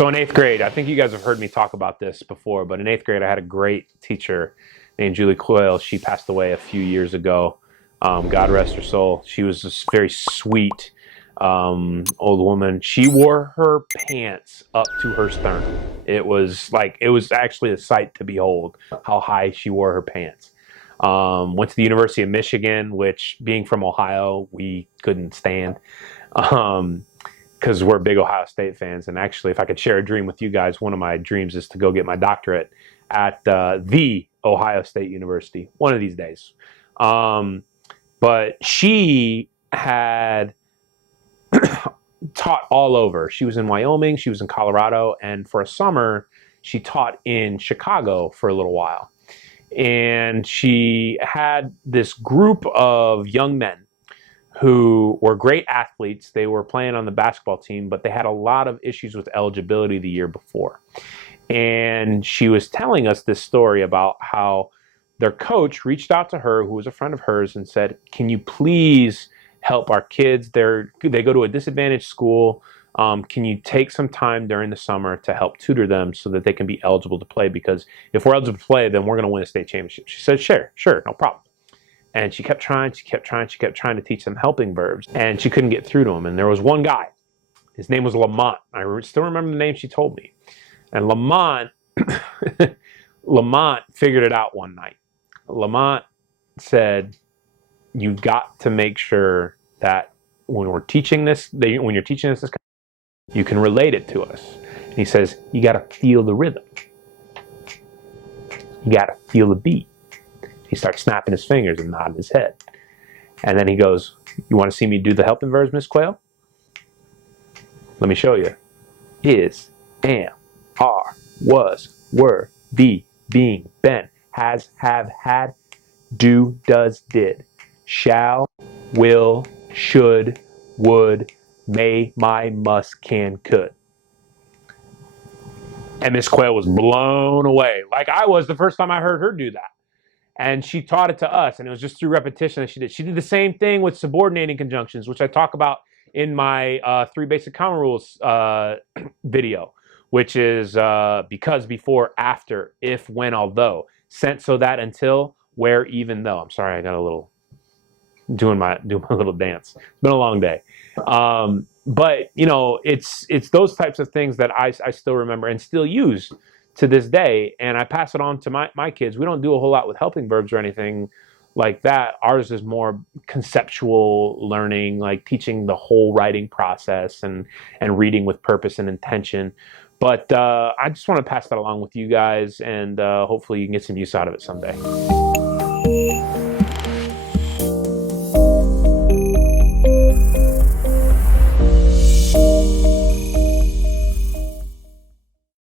So in 8th grade, I think you guys have heard me talk about this before, but in 8th grade, I had a great teacher named Julie Coyle. She passed away a few years ago. God rest her soul. She was this very sweet old woman. She wore her pants up to her sternum. It was actually a sight to behold how high she wore her pants. Went to the University of Michigan, which, being from Ohio, we couldn't stand. Because we're big Ohio State fans. And actually, if I could share a dream with you guys, one of my dreams is to go get my doctorate at the Ohio State University one of these days. But she had taught all over. She was in Wyoming, she was in Colorado, and for a summer, she taught in Chicago for a little while. And she had this group of young men who were great athletes. They were playing on the basketball team, but they had a lot of issues with eligibility the year before. And she was telling us this story about how their coach reached out to her, who was a friend of hers, and said, "Can you please help our kids? They go to a disadvantaged school. Can you take some time during the summer to help tutor them so that they can be eligible to play? Because if we're eligible to play, then we're going to win a state championship." She said, sure, no problem. And she kept trying to teach them helping verbs, and she couldn't get through to them. And there was one guy, his name was Lamant. I still remember the name she told me. And Lamant figured it out one night. Lamant said, "You've got to make sure that when you're teaching this, you can relate it to us." And he says, "You got to feel the rhythm. You got to feel the beat." He starts snapping his fingers and nodding his head. And then he goes, "You want to see me do the helping verbs, Miss Quayle? Let me show you. Is, am, are, was, were, be, being, been, has, have, had, do, does, did, shall, will, should, would, may, might, must, can, could." And Miss Quayle was blown away, like I was the first time I heard her do that. And she taught it to us, and it was just through repetition that she did. She did the same thing with subordinating conjunctions, which I talk about in my 3 basic common rules video, which is because, before, after, if, when, although, since, so that, until, where, even though. I'm sorry, I got a little doing my little dance. It's been a long day. But you know, it's those types of things that I still remember and still use to this day, and I pass it on to my kids. We don't do a whole lot with helping verbs or anything like that. Ours is more conceptual learning, like teaching the whole writing process and reading with purpose and intention. But I just want to pass that along with you guys, and hopefully you can get some use out of it someday.